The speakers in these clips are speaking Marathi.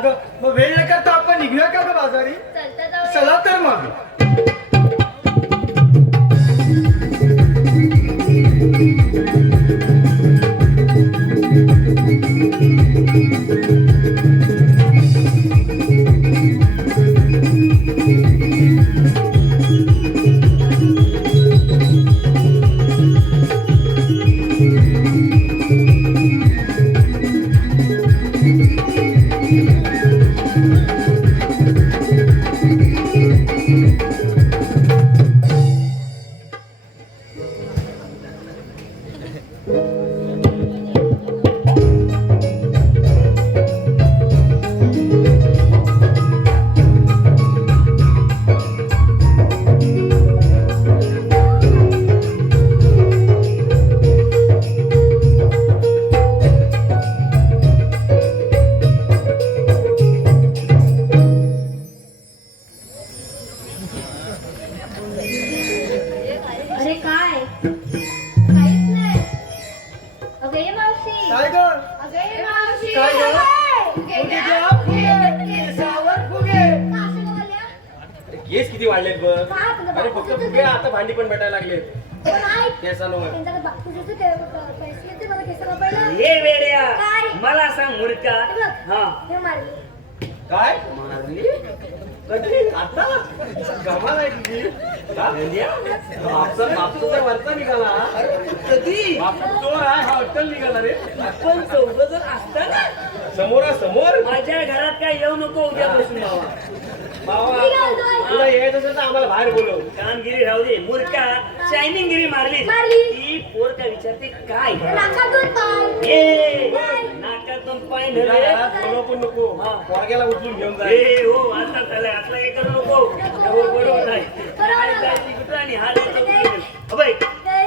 अगं मग वेळ न करता आपण निघूया का ग बाजारी? चला तर मग. अरे काय काहीच नाही. अगं ये मावशी. काय ग? अगं ये मावशी. काय ग? फुगे फुगे द्या, द्या, फुगे. केसावर फुगे. का असं बोलल्या? केस किती वाढलेत बघ. काय तुला अरे फक्त बापूचं फुगे आता भांडी पण भेटायला लागलेत पण ऐक, केसांवर. त्यांच्याकडे बापूचं पैसे येते मला केस कापायला. हे वेड्या काय? मला सांग मूर्खा. हे बघ, हा हे मारली. काय मारली कधी आता कमाल आहे तुझी. बापचा वरचा निघाला. कधी बापू चोर आहे हा अट्टल निघाला रे. आपण चौघ जण असताना समोर माझ्या घरात काय येऊ नको उद्यापासून बाबा. तुला यायचं असेल तर आम्हाला बाहेर बोलव. कामगिरी राहू दे मूर्खा. शायनिंग गिरी मारली. मारली. ती पोर काय विचारते काय नाकातून पाय. ए काय? नाकातून पाय तुझ्या नव्हे. घरात बोलव पण नको. हा. पोरग्याला उचलून घेऊन जा. ए हो आता त्याला असला हे करू नको. बरोबर नाही. आणि जायची कुठं आणि हा जायचं कुठं. अबे,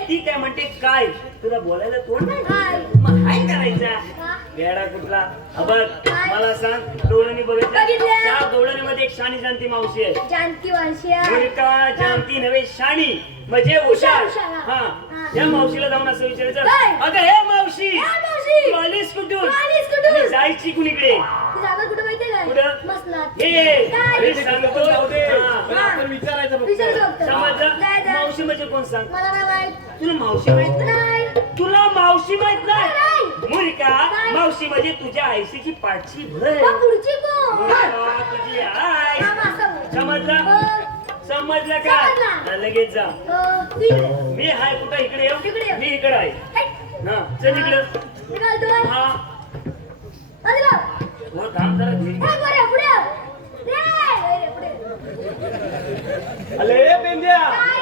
ती काय म्हणते काय तुला बोलायला तोंड नाही. काय? मग हाय करायचा का? वेडा कुठला. बघ मला सांग डोळ्याने बघितलं बघितलं. त्या डोळ्यामध्ये एक शाणी जाणती मावशी आहे. जानती वाशिया. मूर्खा जानती नव्हे शाणी म्हणजे हुशार. हुशार. हा हा. या मावशीला जाऊन असं विचारायचं काय? अगं हे मावशी हा, मावशी. तू आलीस कुठून तू आलीस कुठून? आणि जायची कुणीकडे. ती जागा कुठं माहितीये काय? कुठं? मसनात. हे काय? अरे सांगतो जाऊ दे. हा. पण आपण विचारायचं फक्त. विचारू शकतो. समजलं काय काय? मावशी म्हणजे कोण सांग. मला नाही माहित. तुला मावशी माहित नाही. नाही. तुला मावशी माहित नाही नाही. मूर्खा. नाही. मावशी म्हणजे तुझ्या आईशीची पाठची भर. मग पुढची कोण? मूर्खा, तुझी आई. हा, असं बोल. समजलं समजलं का समजलं. हा, लगेच जा. तू इकडे. मी हाय कुठं इकडे येऊ. इकडे ये. मी इकडे आहे. हे. हा चल इकडं. मी घालतोय. हा बाजूला. हो थांब जरा घे. हे, पुढे, पुढे. रे, पुढे. अले पेंद्या काय?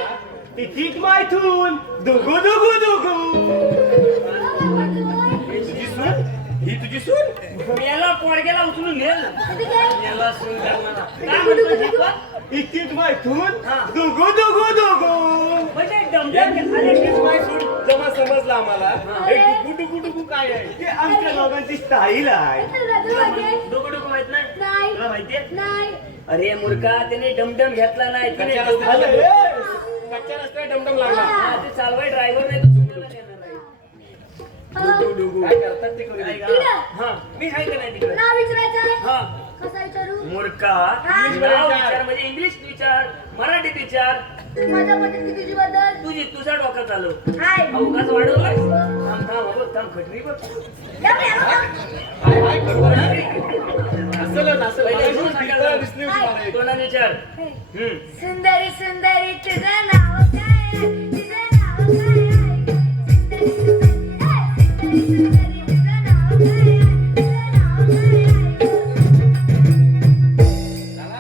तिकीट मायथून दुगू दुगू दुगू. तुझी सून ही तुझी सून. याला पोरग्याला उचलून नेल. किती काय? याला सून करणारा. काय म्हणतो ही पण? तिकीट मायथून हा. दुगू दुगू दुगू. म्हणजे या डमडम तिकीट मायथून जमा समजला आम्हाला. हा. हे डुगू डुगू डुगू काय आहे? हे आमच्या दोघांची स्टाईल आहे. इकडे राजू मागे. डोकं डोकं माहित नाही नाही. तुला माहितीये. नाही. अरे मूर्खा त्याने डमडम घेतला नाही. तिने कच्च्या डोकं- रस्त्याला ए, कच्च्या रस्त्याला डमडम लागला. हा, ते चालवाय ड्रायव्हर नाही तर चुकलेला येणार नाही. डुगू डुगू. काय करतात ते करू काय दे. का? तिकडं. हा मी आहे का नाही तिकडे. नाव विचारायचं आहे? हा कसं विचारू? मूर्खा. इंग्लिश मध्ये नाव विचार. विचार म्हणजे इंग्लिश विचार मराठीत विचार. माझ्या पद्धती तुझी बद्दल तुझा डोका चालू. हाय. अवकाश वाढवलाय. थांब थांब बघ थांब खटरी बघ. हाय हाय बरोबर आहे. असलच असलं. पहिले मला इथून म्हणून सांगायला पितळ दिसली होती मला एक. कोणाला विचार. सुंदरी सुंदरी तुझं नाव काय? तुझं नाव काय आहे? सुंदरी सुंदरी सुंदरी तुझं नाव काय आहे? तुझं नाव काय आहे? झाला?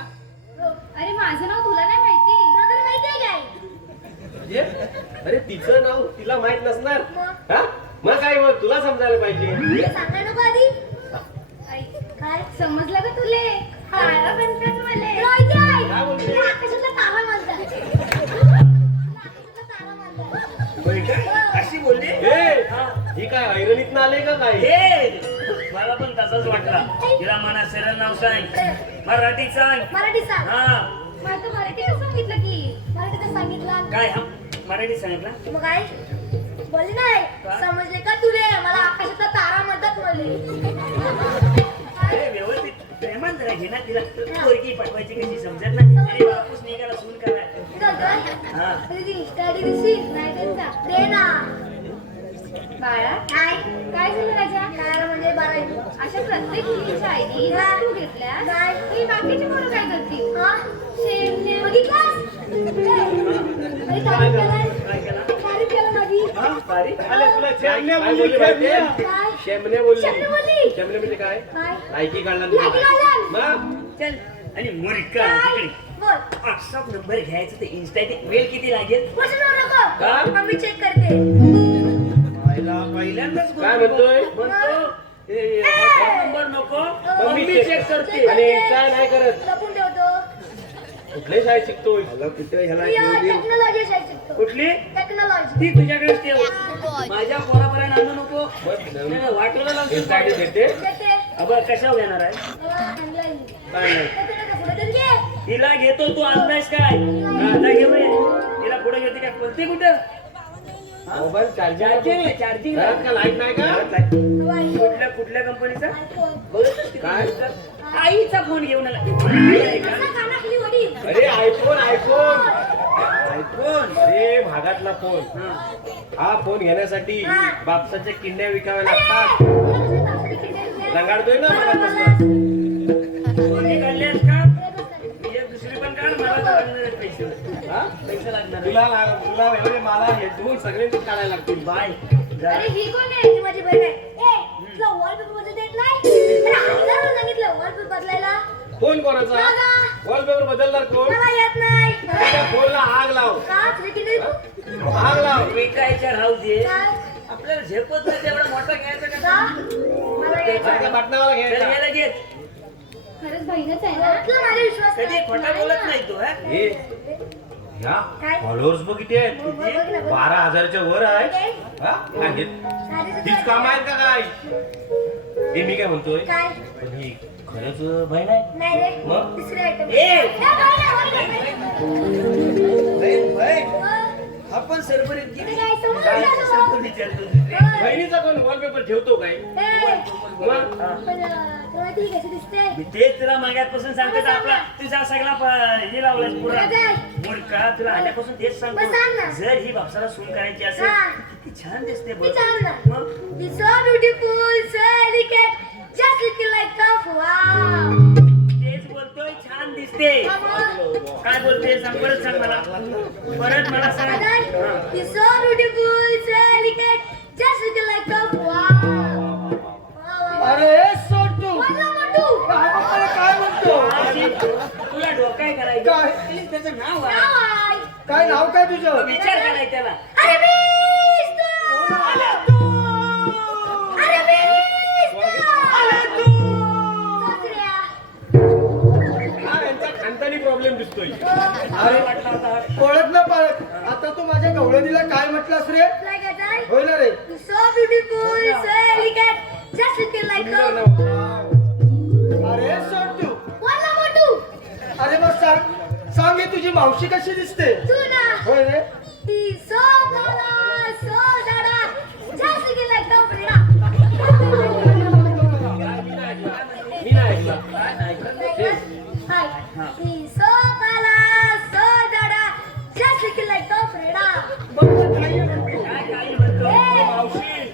अरे माझं नाव तुला नाही माहिती. तुला तरी माहिती आहे काय? ये? अरे तिचं नाव तिला माहित नसणार. मग? हा? मग काय मग तुला समजायला पाहिजे. सांगाय नको आधी. काय समजलं का तुले? तारा बनतात मले. माहिती आहे. काय बोलते? तुला आकाशातला तारा म्हणतात. आकाशातला तारा म्हणतात. होय काय? अशी बोलली. ए, हा. ही काय ऐरणीत आले का काय? हे मला पण तसाच वाटला. तिला मना सरळ नाव सांग. मराठी सांग. मराठी सांग. हा मला तर मराठीतच सांगितलं की. मराठीतच सांगितलं. काय हा मराठी सांगितलं. मग काय? बोलली नाही. का? समजले का तुले? मला आकाशातला तारा म्हणतात मले. अरे व्यवस्थित प्रेमात जरा घे ना तिला पोरगी पाठवायची कशी समजत नाही अरे बापूस निघाला सून करा हा स्टडी दिसली नाही त्यांचा दे ना बाळा काय काय झालं राजा काय म्हणजे 12 अशा प्रत्येक मुलीच्या आईने तू घेतल्या काय ही बाकीची मुलं काय करतील हा शेमने बघितलास काय केला काय केलं माझी सारी आले तुला शेमने काय बोलली बोलली काय? काय शेमने बोलली शेमने बोलली शेमने म्हणजे काय काय लायकी काढला लायकी काढला? मग चल आणि मुरका काय तिकडे बोल व्हॉट्सअप नंबर घ्यायचा ते इन्स्टा वेळ किती लागेल वचन नको का? मम्मी चेक करते पहिल्यांदाच काय म्हणतोय? म्हणतो नंबर नको मम्मी चेक करते आणि काय नाही करत लपून ठेवतो कुठल्या शाळेत शिकतोय टेक्नॉलॉजी शिकतो कुठली टेक्नॉलॉजी ती तुझ्याकडेच ठेव माझ्या पोरापर्यंत आणू नको नाही, वाटलं लावतो इन्स्टाईट देते देते अबा कशावर घेणार आहे ऑनलाईन काय नाही पुढे घे तिला घेतो तू आणलायस काय हा, जा घेऊन ये. तिला पुढे घेते काय कोणती कुठं मोबाईल चार्जिंग चार्जिंग घरात का लाईट नाही का कुठल्या कुठल्या कंपनीचा आयफोन बघतच काय? आईचा फोन घेऊन आला आई आहे का? कानाखाली वडील अरे आयफोन आयफोन आयफोन अरे भागातला फोन हा. हा फोन घेण्यासाठी हा. बापसाच्या किंड्या विकाव्या अरे, लागतात तुला कसं तासरी किती रंगाडतोय ना मला मगापासून कोणी काढल्यास का एक दुसरी पण काढ मला तर लागणार आहेत पैसे हा? पैसे लागणार तुला एवढे मला हे दोन सगळ्यांचे काढायला लागतील बाय जा. अरे ही कोण आहे ती माझी बहीण आहे ए तुला वॉलपेपर बदलता येत नाही अरे आईला सांगितलं वॉलपेपर बदलायला फोन कोणाचा माझा. वॉलपेपर बदलणार कोण मला येत नाही त्या फोनला आग लाव का तुझी किती तू आग लाव विकायच्या राहू दे काय आपल्याला झेपत नाही तेवढा मोठा घ्यायचा का का मला यायचं सारख्या आहे. बटनावाला चल घ्यायचा गेला घेत खरंच बहीणच आहे ना तुला माझा विश्वास कधी नाही. खोटा बोलत नाही तू हा हे ह्या काय? फॉलोअर्स बघ किती आहेत बघ ना, बघ. 12,000च्या वर आहे हा? काय हे? साधी सुद्धा हीच काम आहेत का काय हे मी काय म्हणतोय काय पण ही खरंच बहीण आहे नाही रे मग? दुसरी आयटम ए! काय आपण सरबरीत इथे काय समोर काय झालं? सरबरीत विचारतो तुझे? बहिणीचा कोण वॉलपेपर ठेवतो काय मग तुला ती कशी दिसते मी तेच तुला मागायपासून सांगतो तर आपला तुझा सगळा हे लावलाय पुरा काय? मूर्खा तुला आल्यापासून तेच बस सांग सांगतो ना. जर ही बापसाला सून करायची असेल हा. किती छान दिसते बघ ती छान ना. मग She's so beautiful, so elegant, just looking like a wow. तेच बोलतोय छान दिसते काय बोलते सांग परत सांग मला परत मला सांग हा. She's so beautiful, so elegant, just looking like a wow. अरे सोड तू वाजला मोठू. अरे काय म्हणतो अशी तुला डोकाय करायचं काय? पहिलेच त्याचं नाव आहे नाव आहे. काय नाव काय तुझं विचार कराय त्याला अरे मीच तू. अरे मीच तू. सासऱ्या. हा यांचा खानदानी प्रॉब्लेम दिसतोय अरे वाटला होता पळत ना पळत आता तू माझ्या गवळणीला काय म्हटलास रे Like a guy. होय ना रे You're so beautiful, so elegant, just looking like a अरे सोड तू वाजला मोठू. अरे मग सांग ही तुझी मावशी कशी दिसते तू ना. होय रे He's so color, so dada, just looking like a Frida. मी नाही ऐकला काय नाही ऐकलं? Hi. He's so color, so dada, just looking like a Frida. काय काही म्हणतो मावशी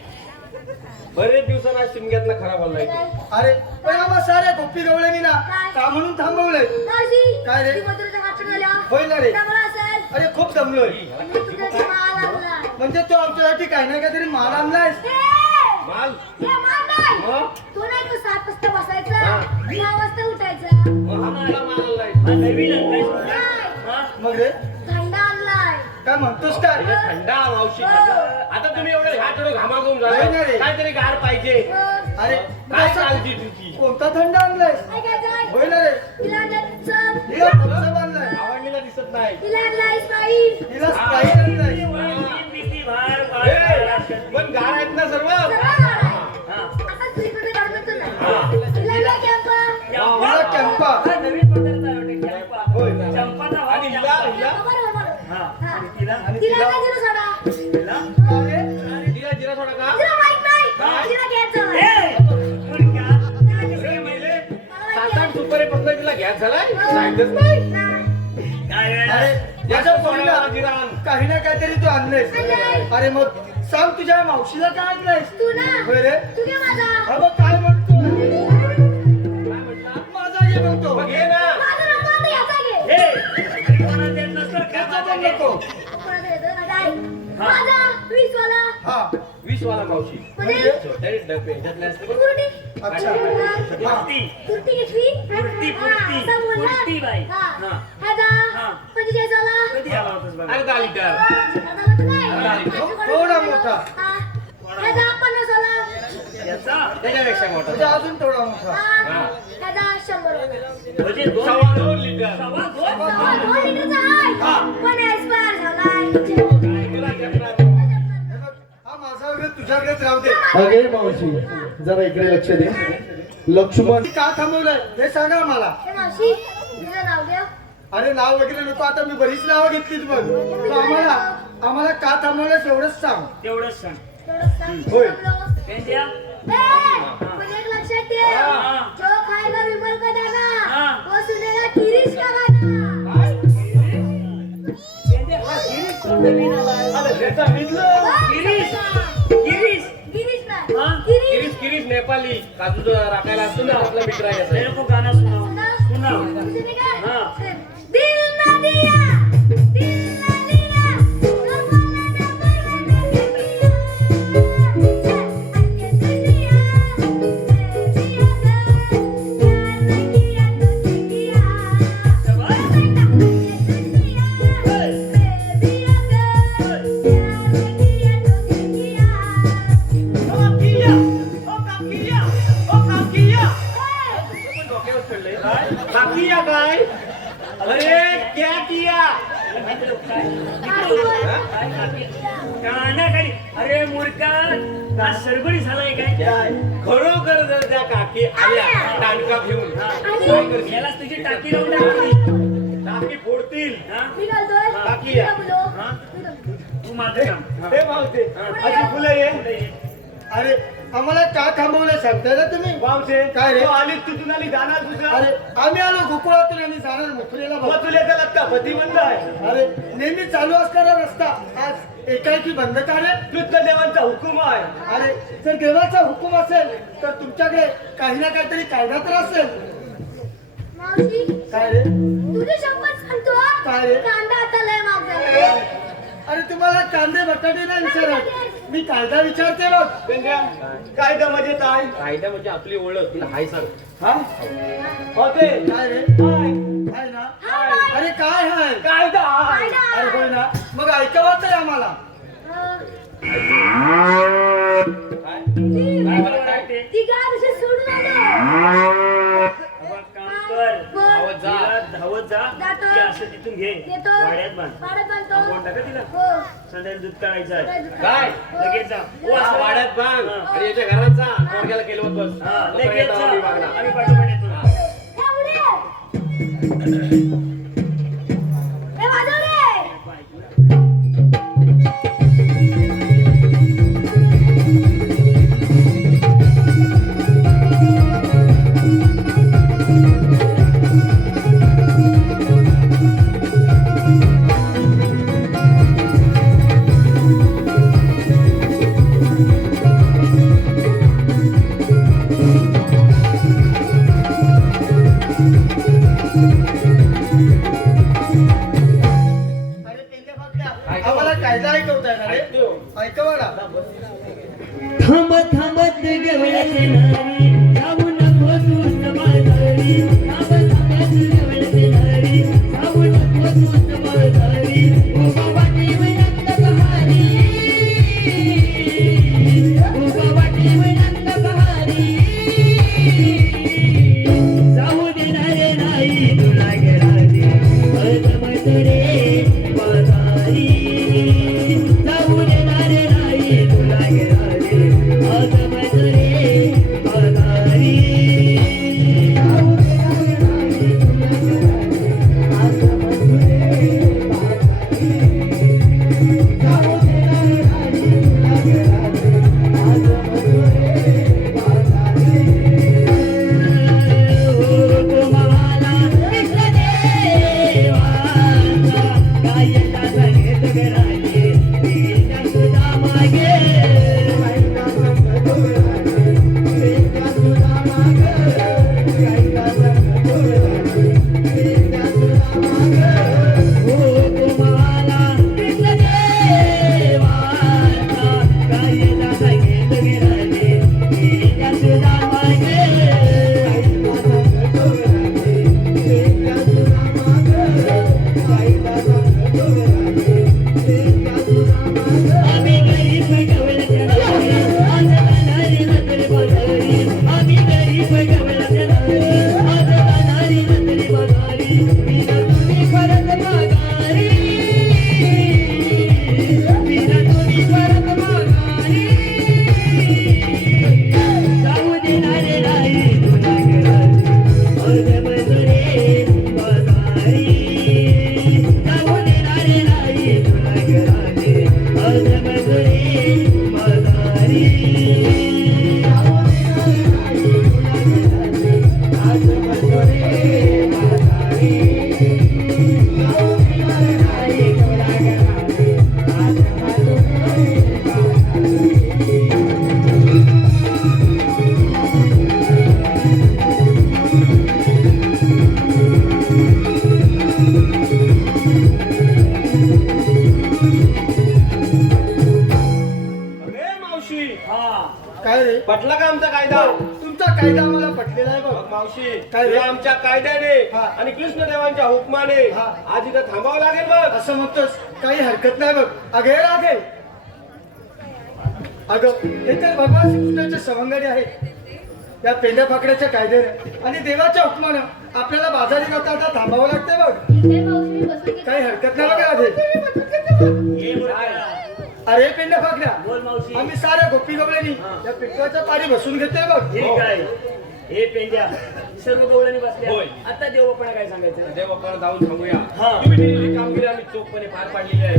बरेच दिवसांना शिमग्यातला खराब बोललाय अरे पण साऱ्या गोपी गवळणी ना काय? का म्हणून थांबवलंय मावशी, काय रे? ती मथुरेच्या वाटेत आल्या. होय ना रे चांगला असेल. अरे खूप दमलोय आणि तुझ्याची माळ आणलाय. म्हणजे तू आमच्यासाठी काही नाही काहीतरी माल आणलायस हे! माल हे माळ नाही. मग तू नाही तू 7 वाजता बसायचा, हा. 6 वाजता उठायचा. मग हा कुठला माल आणलाय हा नवीन आणलाय तुला? काय? हा? मग रे थंडा आणलाय. काय म्हणतोस काय हे थंडा मावशी हो. आता तुम्ही एवढं ह्या थोडं घामाघूम नाही ना झालं रे. काहीतरी गार पाहिजे मग अरे काय कसं- काळजी तुझी कोणता थंड आणलायस काय काय काय? होय ना रे तिला आणलं चम. तिला थम्सअप आणलाय आवडलेला दिसत नाही तिला आणलाय स्प्राईट. तिला स्प्राईट आणलाय तीन भीती भार ए, पण गार आहेत ना सर्व सर्व झाड आहे. हा. आता दुसरीकडे काढून तर हा. नाही. तिला आणलं कॅम्पा. मला कॅम्पा हा, नवीन पदार्थ आहे वाटतं, कॅम्पा. होय ना. चंपाचा भाव आणि कॅम्पा. हिला बरोबर बरोबर. हा. हा. आणि तिला तिला आणलं जिरं सोडा. तिला? अरे तिला जिरा थोडा का तिला माहित नाही. काय? तिला घ्यायचं. ए, मूर्खा. तिला कसं काय माहिती? मला माहिती 7-8 आहे. सुपारी गॅस झालाय सांगतच नाही काय अरे वेळा याच्या पोरीला काही ना काहीतरी तू आणलंयस अरे मग सांग तुझ्या मावशीला काय आणलंयस तू ना होय रे तू घे माझा हा बघ काय म्हणतो माझा घे म्हणतो घे ना माझा नको आता याचा घे हे कोणाला देत नसलं का त्याचा पण माझा नको कोणाचा देतो ना काय माझा 20 वाला हा 20 वाला मावशी म्हणजे छोट्या डबे ह्याच्यातले असते बघ. कुर्ती अच्छा कुर्ती कुर्ती घेतली कुर्ती, हा, कुर्ती. असं बोलला. कुर्ती बाई. हा. हा. ह्याचा हा. 45 वाला कधी आला होतास बघा अरे 10 लिटर दादाला तर नाही. थोडा मोठा. हा. ह्याचा 50 वाला याचा त्याच्यापेक्षा मोठा म्हणजे अजून थोडा मोठा हा. ह्याचा 100 वाला म्हणजे सव्वा 2 लिटर सव्वा दोन? सव्वा 2 लिटरचा आहे हा. पण एक्सपायर झालाय तुला घेतला. हे बघ, हा माझा वगैरे तुझ्याकडेच राहू दे अगे मावशी जरा इकडे लक्ष दे लक्ष्मण ती का थांबवलंय हे सांगा मला हे मावशी तुझं नाव द्या अरे नाव वगैरे नको आता मी बरीच नावं घेतलीत बघ तू आम्हाला का थांबवलंस एवढंच सांग तेवढंच सांग थोडं सांग होय. पेंड्या पण एक लक्षात ठेव हा. जो खाएगा विमल का दाना हा. वो सुनेगा गिरीश का गाना पेंड्या हा गिरीश कोणतं बिन आलाय? अरे त्याचा मित्र गिरीश गिरीश गिरीश ना हा? गिरीश किरीस नेपाली काजू राखायला असतो ना आपला मित्र आहे याचा. मेरे को गाना सुनाओ सुनाओ सुनेगा हाँ. दिल ना दिया तो बोला ना मैंने दिया अन्य दुनिया दिया प्यार नहीं किया तो किया शाबाश. अन्य दुनिया प्यार नहीं किया तो किया काकिया काय अरे क्या किया कानाखाली अरे मूर्खा हा सरबरी झालाय काय खरोखर जर त्या काकी आल्या टाणका घेऊन काय करशील? यालाच तुझी टाकी लावून टाकली टाकी फोडतील हा? मी घालतोय काकी या. हा? तू माझं काम हे मावते अशी फुलं ये पुढे ये. अरे आम्हाला का थांबवलं सांगताय ना तुम्ही मावशे काय रे? तू आलीस तिथून आली जाणार तुझा अरे आम्ही आलो गोकुळातून आणि जाणार मुखलेला बघ तुला लागता पतिबंध आहे अरे नेहमी चालू असणारा रस्ता आज एकाएकी बंद का रे कृष्ण देवांचा हुकुम आहे अरे जर देवाचा हुकूम असेल तर तुमच्याकडे काही ना काहीतरी कायदा तर असेल मावशी काय रे तुझी शपथ सांगतो काय रे? कांदा आता लय महाग झालाय अरे तुम्हाला कांदे बटाटे नाही विचारत मी कायदा विचारते बघ पेंड्या, कायदा म्हणजे काय कायदा म्हणजे आपली ओळख तुला हाय सांग हा होते काय रे हाय हाय ना हाय. अरे काय हाय कायदा हाय कायदा. अरे होय ना मग ऐकावं तर आम्हाला काय काय मला काय ते? ती गाय तशी सोडून आलो अब काम कर बोल. धावत जा. तिला धावत जा जातो. ते असं तिथून घे येतो वाड्यात बांध वाड्यात बांधतो कोण टाका तिला हो संध्याकाळी दूध काढायचं आहे काय? लगेच जा ओ, हा, असं वाड्यात बांध हा. आणि याच्या घरात जा पोरग्याला केलं होत बस हा, मग लगेच येतो जा आम्ही मागणार. आम्ही पाठोपाठ येतो हे उडे. हे वाजव रे. अरे पेंड्या बघ आम्हाला कायदा ऐकवताय ना रे ऐकतो. ऐकवा ना थांबत थांबत गवळ्याचे नारी जाऊ नको तूच माझारी थांबत थांबत गवळ्याचे नारी जाऊ नको तूच माझारी उभा वाटी विनंत बहारी उभा वाटी विनंत बहारी जाऊ देणारे नाही तुला गेलारी अजमत रे माझारी जाऊ देणारे नाही तुला गेलारी अजमत रे माझारी जाऊ देणारे नाही तुला गेलारी अजमत रे माझारी जाऊ देणारे नाही तुला गेलारी अजमत रे माझारी तुम्हाला कृष्ण देवाचा कायदा सांगेल विराजे त्या सुद्धा मागे आम्ही गरीब गवळ्याच्या नावाने आज जाणारी नजरे बघारी आम्ही गरीब गवळ्याच्या नावाने आज जाणारी नजरे बघारी बिना तुम्ही परत माघारी बिना तुम्ही परत माघारी जाऊ देणारे नाही तुला घरात आज बंदरे बाजारी जाऊ देणारे नाही तुला घरात आज बंदरे बाजारी अरे मावशी हा काय रे पटला का आमचा कायदा तुमचा कायदा आम्हाला पटलेला आहे मग बघ. मावशी काय रे? तुला आमच्या कायद्याने हा. आणि कृष्णदेवांच्या हुकमाने हा. आज इथं थांबावं लागेल बघ असं म्हणतोस काही हरकत नाही बघ. अगे राधे अगं हे तर भगवान श्रीकृष्णाचे सवंगडी आहेत. या पेंड्या फाकड्याच्या कायद्याने आणि देवाच्या हुकमानं आपल्याला बाजारी जाता आता थांबावं लागतंय बघ. इथे मावशी बसून घेते. काही हरकत नाही बघ राधे. ये मूर्खा. अरे पेंड्या फाकड्या बोल मावशी आम्ही साऱ्या गोपी गवळ्यांनी या पिंपळाच्या पारी बसून घेतोय बघ. ठीक आहे हे पेंड्या सर्व गवळणी बसल्या होय. आता देवपणा काय सांगायचं देव आपण जाऊन सांगूया हा. तुम्ही दिलेली कामगिरी आम्ही चोखपणे पार पाडलेली आहे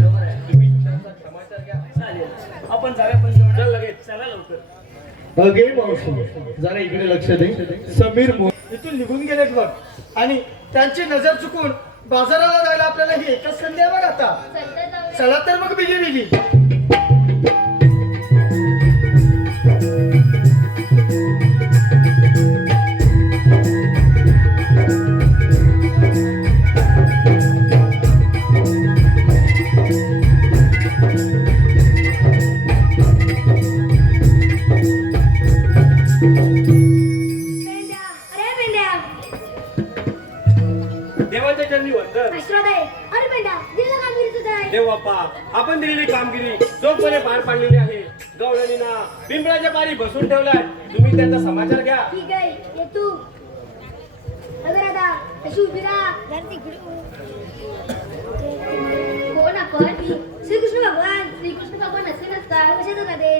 तुम्ही त्यांचा समाचार घ्या चालेल आपण जाऊया पण जेवणाला. चल लगेच. चला लवकर अगे मावशी जरा इकडे लक्ष दे समीर इथून निघून गेलेत बघ आणि त्यांची नजर चुकून बाजाराला जायला आपल्याला ही एकच संधी आहे बघ आता. चलता जाऊया. चला तर मग बिगी बिगी. पेंड्या, अरे पेंड्या, देवाच्या चरणी वंदन आशीर्वाद आहे. अरे पेंड्या, दिलं का घरी तुझं आहे? देव बाप्पा आपण दिलेली कामगिरी चोखपणे पार पाडलेली आहे गवळणीना पिंपळाच्या पारी बसून ठेवलाय तुम्ही त्यांचा समाचार घ्या ठीक आहे, ये तू. अगं राधा, अशी उभी राहा. कोण आपण? श्रीकृष्ण भगवान. श्रीकृष्ण भगवान असे नसतात. कसे जातात ते?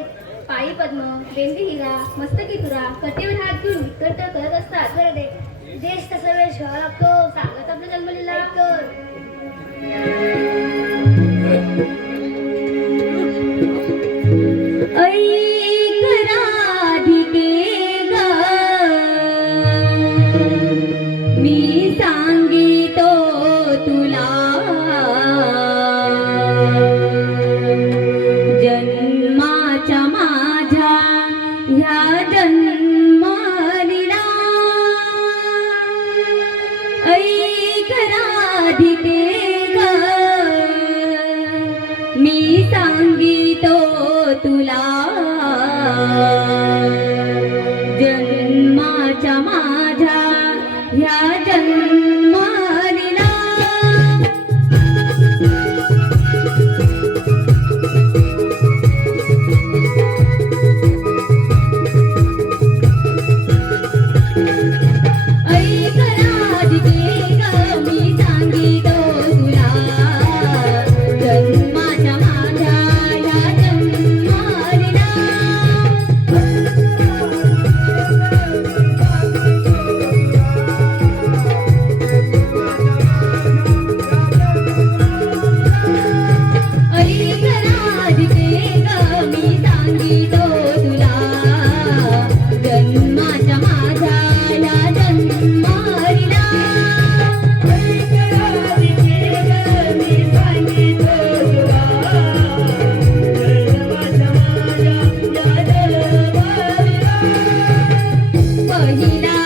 पायी पद्म, बेंदी हिरा, मस्तकी तुरा, कटेवर हात घेऊन विकट करत असतात. बरं दे. देश तसा वेळ ठेवावा लागतो. सांगत आपलं जन्मलेला लागतं. ऐक राधिके ग, मी सांगितो तुला जन्माच्या माझ्या ह्या जन्मलीला. ऐक राधिके ग, मी सांगितो तुला जन्माच्या माझ्या ह्या जन्मलीला. ऐक राधिके ग, मी सांगितो तुला जन्माच्या माझ्या ह्या जन्मलीला. ऐक राधिके ग, मी सांगितो तुला जन्माच्या माझ्या ह्या जन्मलीला. ऐक राधिके ग, मी सांगितो तुला जन्माच्या माझ्या ह्या जन्मलीला. पहिला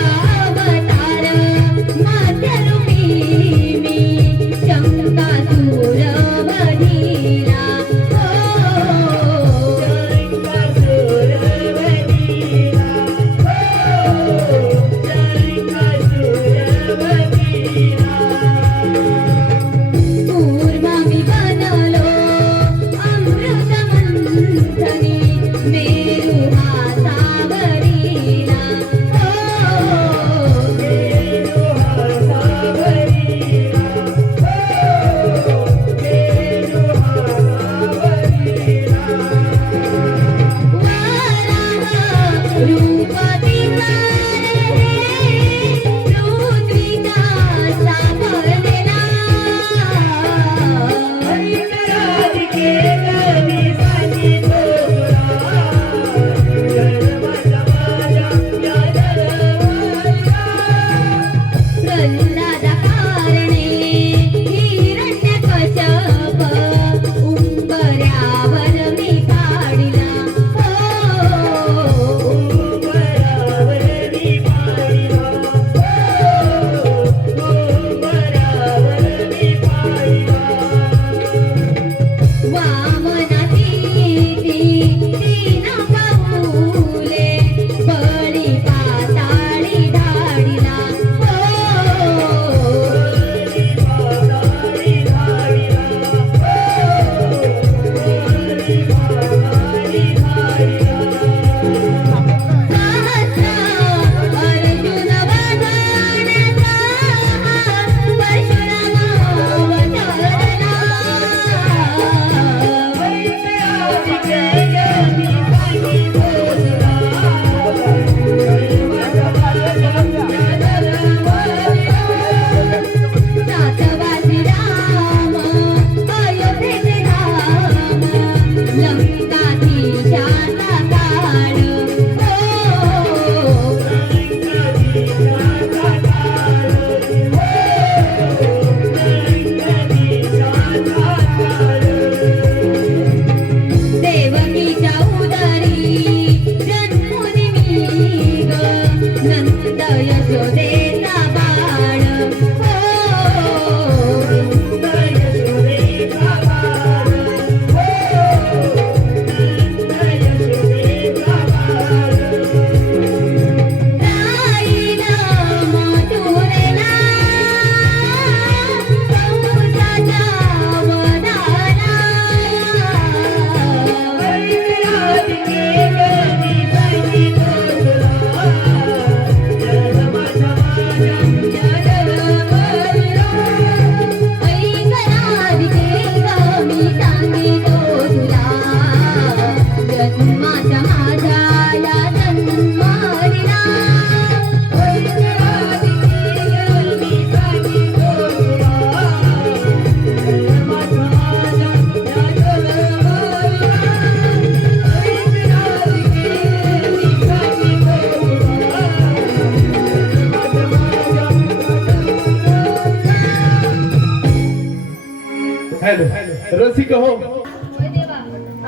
रसिक हो. होय देवा.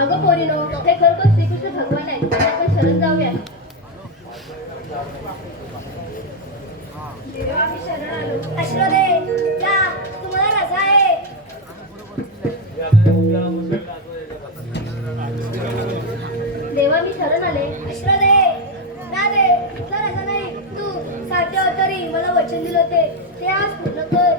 अगं पोरीनो, हे खरोखर श्रीकृष्ण भगवान आहेत. त्यांना आपण शरण जाऊया. देवा, आम्ही शरण आलो. अश्वदे, जा, तुम्हाला रजा आहे. देवा, मी शरण आले. अश्वदे, ना दे, तुला रजा नाही. तू साध्य अवतारी मला वचन दिलं होते ते आज पूर्ण कर.